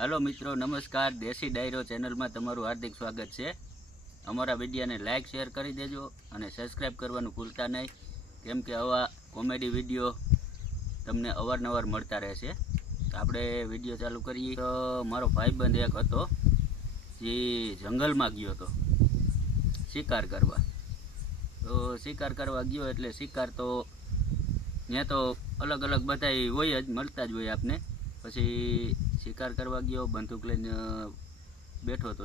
Hello मित्रों, नमस्कार। देशी डायरो चेनल में तमारू हार्दिक स्वागत है। अमरा विडियो ने लाइक शेर कर देजो और सब्सक्राइब करवानुं भूलता नहीं, केम के आवा कॉमेडी विडियो तमने अवारनवार मळता रहेशे। तो आपणे विडियो चालू करिए। तो मारो भाईबंध एक हतो जे जंगल में गयो तो शिकार करवा। तो शिकार करवा गयो एटले शिकार तो ત્યાં તો अलग अलग बधाई होय ज, मळता ज होय आपने। पछी शिकार करवा गयो, बंदूक लईने बैठो तो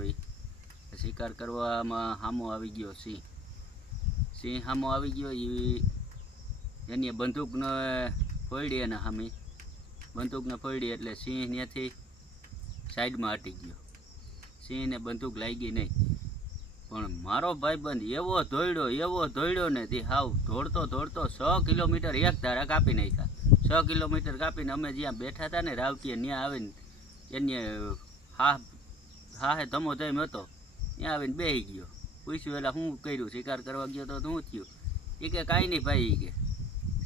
शिकार करवामां हामो आवी गयो सिंह। सिंह हामो आवी गयो, एनी बंदूकने फोड़ी एना हामी बंदूकने फोड़ी एटले सिंह न्याथी साइडमां हटी गयो। सिंह ने बंदूक लागी नहीं, पण मारो भाईबंध एवो दौड़्यो ने ती हाव दौड़तो दौड़तो 100 किलोमीटर एक धारा कापी नाख्या। 100 किलोमीटर कापीने अमे ज्यां बैठा था ने रावटीए न्या आवीने एने हाहे धमो धम हतो, ત્યાં આવીને બેસી ગયો। પૂછ્યું એટલે શું કર્યું, શિકાર કરવા ગયો તો શું થયું? એ કે કાંઈ નહીં ભાઈ, એ કે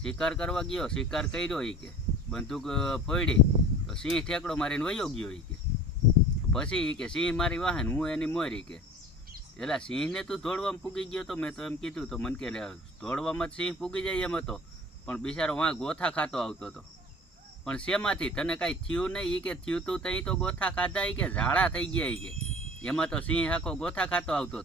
શિકાર કરવા ગયો, શિકાર કર્યો, એ કે બંદૂક ફોડી તો સિંહ ઠેકડો મારીને વયો ગયો। એ કે પછી એ કે સિંહ મારી વાહન હું એની મોરી કે એટલે સિંહને તું દોડવામાં પૂગી ગયો તો મેં તો એમ કીધું તો મને કે દોડવામાં જ સિંહ પૂગી જાય એમ હતો, પણ બિચારો વાં ગોથા ખાતો આવતો હતો। પણ શેમાંથી તને કાંઈ થયું નહીં? એ કે થયું તું તઈ તો ગોથા ખાધા, એ કે ઝાડા થઈ ગયા, એ કે એમાં તો સિંહ આખો ગોથા ખાતો આવતો।